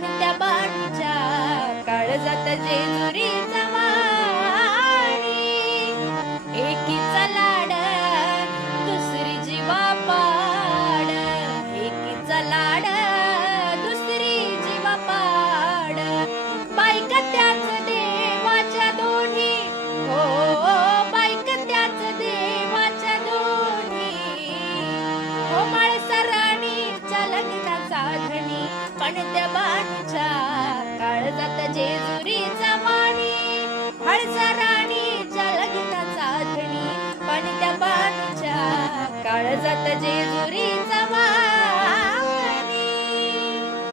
पाणत्या बाणीच्या काळजात जेजुरीचा वाणी. एकीचा लाड दुसरी जीवा पाड, एकीचा लाड दुसरी जीवा पाड. बायका त्याच देवाच्या दोन्ही, हो बायका त्याच देवाच्या दोन्ही. हो माळसराणीच्या लग्नाचा धनी, पाणत्या बाणीच्या काळजात जेजुरीचा वाणी. माळसराणीच्या लग्नाचा धनी, पाणत्या बाणीच्या काळजात जेजुरीचा वाणी.